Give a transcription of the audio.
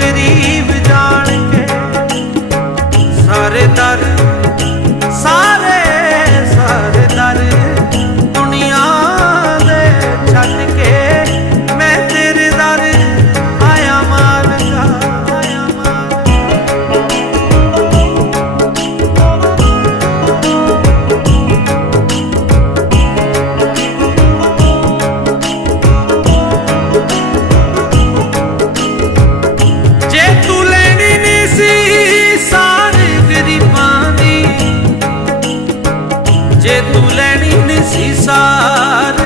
பெரிய जे तू लैनी सीसा